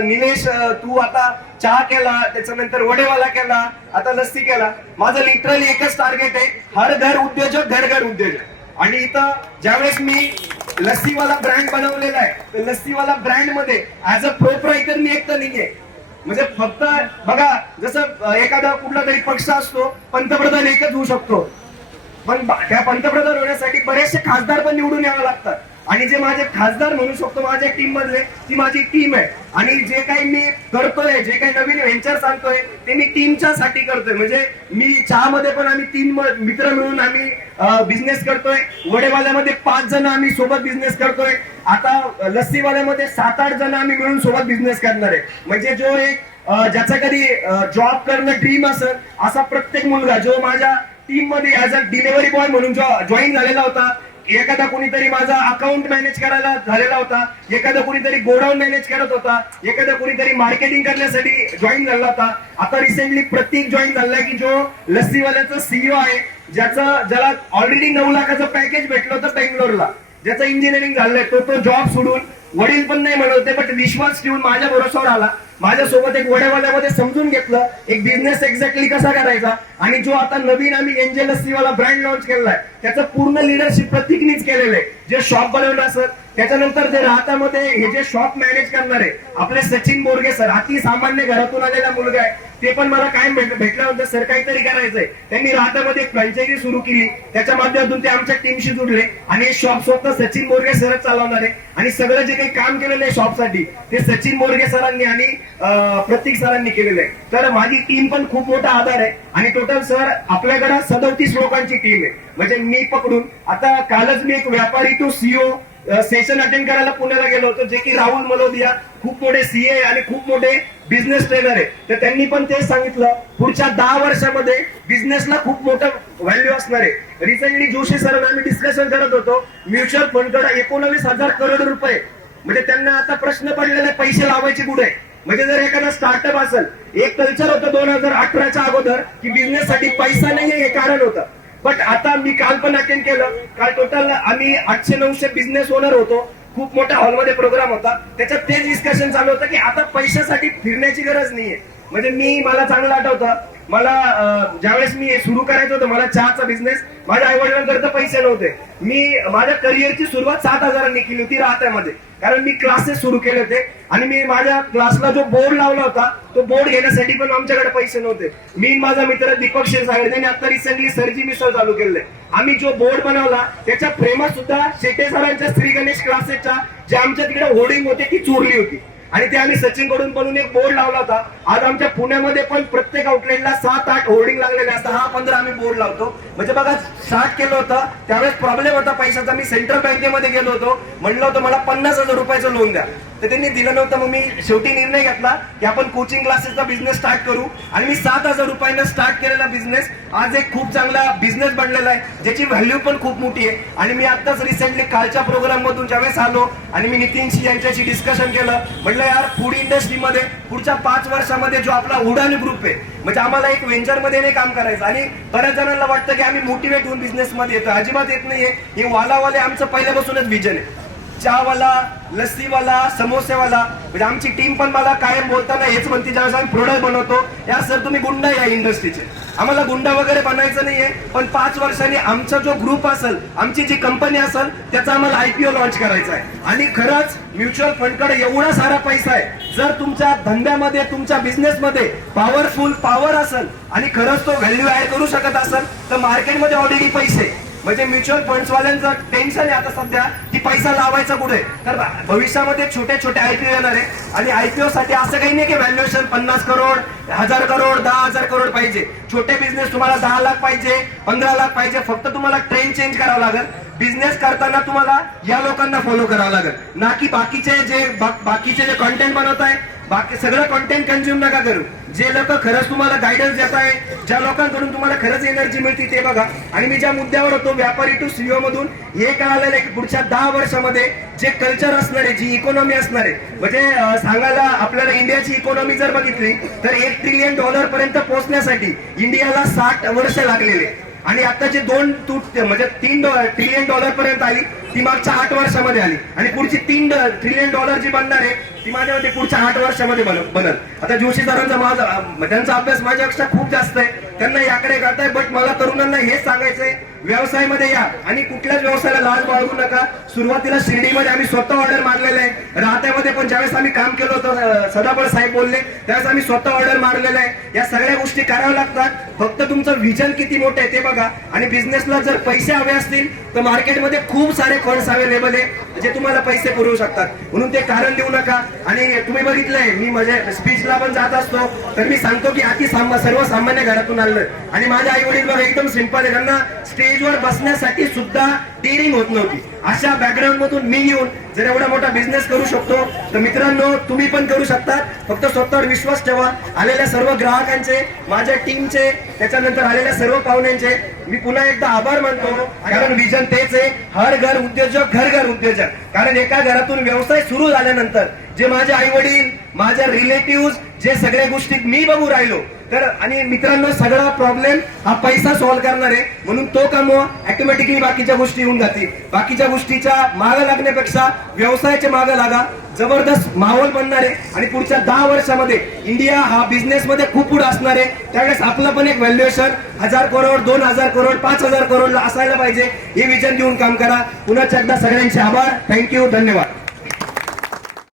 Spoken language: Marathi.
निलेश तू आता चहा केला, त्याच्यानंतर वडेवाला केला, आता लस्सी केला. माझं लिटरली एकच टार्गेट आहे, हर घर उद्योजक घर घर उद्योजक. आणि इथं ज्यावेळेस मी लस्सीवाला ब्रँड बनवलेला आहे, तर लस्सीवाला ब्रँड मध्ये ऍज अ प्रोप्रायटर मी एकटं नाहीये. म्हणजे फक्त बघा, जसं एखादा कुठला तरी पक्ष असतो, पंतप्रधान एकच होऊ शकतो, पण त्या पंतप्रधान होण्यासाठी बरेचसे खासदार पण निवडून यावं लागतात. आणि जे माझे खासदार म्हणू शकतो माझ्या टीम मधले, ती माझी टीम आहे. आणि जे काही मी करतोय, जे काही नवीन व्हेंचर सांगतोय, ते मी टीमच्या साठी करतोय. म्हणजे मी चहामध्ये पण आम्ही 3 मित्र मिळून आम्ही बिझनेस करतोय. वडेवाल्यामध्ये 5 जण आम्ही सोबत बिझनेस करतोय. आता लस्सीवाल्यामध्ये 7-8 जण आम्ही मिळून सोबत बिझनेस करणार आहे. म्हणजे जो एक ज्याचा कधी जॉब करणं ड्रीम असेल, असा प्रत्येक मुलगा जो माझ्या टीम मध्ये ऍज अ डिलिव्हरी बॉय म्हणून जॉईन झालेला होता, एखादा कोणीतरी माझा अकाउंट मॅनेज करायला झालेला होता, एखादा कोणीतरी गोडाऊन मॅनेज करत होता, एखादा कोणीतरी मार्केटिंग करण्यासाठी जॉईन झाला होता. आता रिसेंटली प्रतीक जॉईन झालाय की जो लस्सीवाल्याचा सीईओ आहे, ज्याला ऑलरेडी 9 लाखाचं पॅकेज भेटलं होतं बेंगलोरला, ज्याचं इंजिनिअरिंग झालंय. तो जॉब सोडून, वडील पण नाही म्हणत होते, बट विश्वास ठेवून माझ्या भरोशावर आला. माझ्यासोबत एक वडेवाल्यामध्ये समजून घेतलं एक बिझनेस एक्झॅक्टली कसा करायचा. आणि जो आता नवीन आम्ही एंजल लस्सीवाला ब्रँड लॉन्च केलाय, त्याचं पूर्ण लिडरशिप प्रतीकनीच केलेलं आहे. जे शॉप बनवलं असेल, त्याच्यानंतर जे राहतामध्ये हे जे शॉप मॅनेज करणार आहे आपले सचिन बोरगे सर, अति सामान्य घरातून आलेला मुलगा आहे. ते पण मला काय भेटल्यानंतर सर काहीतरी करायचंय, त्यांनी राहतामध्ये एक फ्रँचायझी सुरू केली, त्याच्या माध्यमातून ते आमच्या टीमशी जुडले. आणि हे शॉप स्वतः सचिन बोरगे सरच चालवणार आहे. आणि सगळं जे काही काम केलेलं आहे शॉपसाठी, ते सचिन बोरगे सरांनी आणि प्रतीक सरांनी केलेलं आहे. तर माझी टीम पण खूप मोठा आधार आहे. आणि टोटल सर आपल्याकडे 37 लोकांची टीम आहे. म्हणजे मी पकडून आता कालच मी एक व्यापारी टू सीओ सेशन अटेंड करायला पुण्याला गेलो होतो, जे की राहुल मलोदिया खूप मोठे सीए आणि खूप मोठे बिझनेस ट्रेनर आहे. तर त्यांनी पण तेच सांगितलं, पुढच्या 10 वर्षामध्ये बिझनेसला खूप मोठं व्हॅल्यू असणार आहे. रिसेंटली जोशी सर आम्ही डिस्कशन करत होतो, म्युच्युअल फंडकडे 19,000 करोड रुपये. म्हणजे त्यांना आता प्रश्न पडलेला पैसे लावायचे कुठे. म्हणजे जर एखादा स्टार्टअप असेल, एक कल्चर होतं 2018च्या अगोदर की बिझनेस साठी पैसा नाहीये हे कारण होतं. बट आता मी काल पण अटेंड केलं, काल टोटल आम्ही 800-900 बिझनेस ओनर होतो. खूप मोठ्या हॉलमध्ये प्रोग्राम होता, त्याच्यात तेच डिस्कशन चालू होतं की आता पैशासाठी फिरण्याची गरज नाहीये. म्हणजे मला चांगलं आठवतं, मला ज्यावेळेस मी सुरू करायचं होतं मला चहाचा बिझनेस, माझ्या आई वडिलांकडे तर पैसे नव्हते. मी माझ्या करिअरची सुरुवात 7,000 केली होती राहत्यामध्ये, कारण मी क्लासेस सुरू केले होते. आणि मी माझ्या क्लासला जो बोर्ड लावला होता, तो बोर्ड घेण्यासाठी पण आमच्याकडे पैसे नव्हते. मी माझा मित्र दीपक क्षीरसागर त्यांनी आता रिसेंटली सरजी मिसळ चालू केले. आम्ही जो बोर्ड बनवला त्याच्या फ्रेमात सुद्धा शेटे सरांच्या श्री गणेश क्लासेसच्या जे आमच्या तिकडे होर्डिंग होते ती चोरली होती. आणि ते आम्ही सचिन कडून बनवून एक बोर्ड लावला होता. आज आमच्या पुण्यामध्ये पण प्रत्येक आउटलेटला 7-8 होर्डिंग लागलेले असतात. 10-15 आम्ही बोर्ड लावतो. म्हणजे बघा, स्टार्ट केलं होतं त्यावेळेस प्रॉब्लेम होता पैशाचा. मी सेंट्रल बँकेमध्ये गेलो होतो, म्हणलं होतं मला 50,000 रुपयाचं लोन द्या, तर त्यांनी दिलं नव्हतं. मग मी शेवटी निर्णय घेतला की आपण कोचिंग क्लासेसचा बिझनेस स्टार्ट करू. आणि मी 7,000 रुपयानं स्टार्ट केलेला बिझनेस आज एक खूप चांगला बिझनेस बनलेला आहे, ज्याची व्हॅल्यू पण खूप मोठी आहे. आणि मी आताच रिसेंटली कालच्या प्रोग्राम मधून ज्यावेळेस आलो आणि मी नितीनशी यांच्याशी डिस्कशन केलं, म्हटलं यार फूड इंडस्ट्रीमध्ये पुढच्या 5 वर्षामध्ये जो आपला उडान ग्रुप आहे, म्हणजे आम्हाला एक व्हेंचर मध्ये नाही काम करायचं. आणि बऱ्याच जणांना वाटतं की आम्ही मोटिवेट होऊन बिझनेस मध्ये येतो, अजिबात येत नाहीये. हे वालावाले आमचं पहिल्यापासूनच विजन आहे. चहावाला, लस्सीवाला, समोसेवाला, म्हणजे आमची टीम पण मला कायम बोलताना हेच म्हणते ज्यावेळेस आम्ही प्रोडक्ट बनवतो, यार सर तुम्ही गुंडा या इंडस्ट्रीचे, आम्हाला गुंडा वगैरे बनायचं नाहीये. पण 5 वर्षांनी आमचा जो ग्रुप असेल, आमची जी कंपनी असेल, त्याचा आम्हाला IPO लॉन्च करायचा आहे. आणि खरंच म्युच्युअल फंडकडे एवढा सारा पैसा आहे, जर तुमच्या धंद्यामध्ये तुमच्या बिझनेसमध्ये पॉवरफुल पॉवर असेल आणि खरंच तो व्हॅल्यू ऍड करू शकत असेल, तर मार्केटमध्ये ऑलरेडी पैसे. म्हणजे म्युच्युअल फंड्स वाल्यांचं टेन्शन आहे आता सध्या की पैसा लावायचा कुठे. तर भविष्यामध्ये छोटे छोटे IPO येणार आहे. आणि IPO साठी असं काही नाही की व्हॅल्युएशन 50 करोड, 1000 करोड, 10,000 करोड पाहिजे. छोटे बिझनेस तुम्हाला 10 लाख पाहिजे, 15 लाख पाहिजे. फक्त तुम्हाला ट्रेंड चेंज करावं लागेल. बिझनेस करताना तुम्हाला या लोकांना फॉलो करावं लागेल, ना की बाकीचे जे कंटेंट बनवत आहे, बाकी सगळं कंटेंट कंझ्युम नका करू. जे लोक खरंच तुम्हाला गायडन्स देत आहे, ज्या लोकांकडून तुम्हाला खरंच एनर्जी मिळते ते बघा. आणि मी ज्या मुद्द्यावर होतो व्यापारी टू सीईओ मधून हे कळालेलं आहे की पुढच्या 10 वर्षामध्ये जे कल्चर असणार आहे, जी इकॉनॉमी असणार आहे, म्हणजे सांगायला आपल्याला इंडियाची इकॉनॉमी जर बघितली तर $1 ट्रिलियन पर्यंत पोहोचण्यासाठी इंडियाला 60 वर्ष लागलेले. आणि आता जे म्हणजे $3 ट्रिलियन पर्यंत आली ती मागच्या 8 वर्षामध्ये आली आणि पुढची $3 ट्रिलियन जी बनणार आहे ती माझ्या मते पुढच्या 8 वर्षामध्ये बनल. आता जोशी सरांचा त्यांचा अभ्यास माझ्यापेक्षा खूप जास्त आहे, त्यांना याकडे करताय. बट मला तरुणांना हेच सांगायचंय, व्यवसायामध्ये या आणि कुठल्याच व्यवसायाला लाज बाळगू नका. सुरुवातीला शिर्डीमध्ये आम्ही स्वतः ऑर्डर मारलेलं आहे, राहत्यामध्ये पण ज्यावेळेस आम्ही काम केलं होतं सदाफळ साहेब बोलले त्यावेळेस आम्ही स्वतः ऑर्डर मारलेलं आहे. या सगळ्या गोष्टी कराव्या लागतात. फक्त तुमचं विजन किती मोठं आहे ते बघा. आणि बिझनेसला जर पैसे हवे असतील तर मार्केटमध्ये खूप सारे फंड्स अवेलेबल आहे जे तुम्हाला पैसे पुरवू शकतात, म्हणून ते कारण देऊ नका. आणि तुम्ही बघितलंय मी माझ्या स्पीचला पण जात असतो तर मी सांगतो की सर्वसामान्य घरातून आलोय आणि माझे आई वडील बघा एकदम सिंपल आहे, त्यांना स्टेजवर बसण्यासाठी सुद्धा डेअरिंग होत नव्हती. अशा बॅकग्राऊंड मधून मी येऊन जर एवढा मोठा बिझनेस करू शकतो तर मित्रांनो तुम्ही पण करू शकता. फक्त स्वतःवर विश्वास ठेवा. आलेल्या सर्व ग्राहकांचे, माझ्या टीमचे, त्याच्यानंतर आलेल्या सर्व पाहुण्यांचे मी पुन्हा एकदा आभार मानतो. कारण विजन तेच आहे, हर घर उद्योजक, घर घर उद्योजक. कारण एका घरातून व्यवसाय सुरू झाल्यानंतर जे माझे आई वडील, माझ्या रिलेटिव्ह, जे सगळ्या गोष्टी मी बघू राहिलो तर, आणि मित्रांनो सगळा प्रॉब्लेम हा पैसा सॉल्व्ह करणार आहे, म्हणून तो कमवा, ऑटोमॅटिकली बाकीच्या गोष्टी येऊन जातील. बाकीच्या गोष्टीच्या मागे लागण्यापेक्षा व्यवसायाच्या मागे लागा. जबरदस्त माहोल बनणार आहे आणि पुढच्या 10 वर्षामध्ये इंडिया हा बिझनेस मध्ये खूप पुढे असणार आहे. त्यावेळेस आपलं पण एक व्हॅल्युएशन 1000 करोड, 2000 करोड, 5000 करोड असायला पाहिजे. हे विजन घेऊन काम करा. पुन्हा एकदा सगळ्यांचे आभार. थँक्यू, धन्यवाद.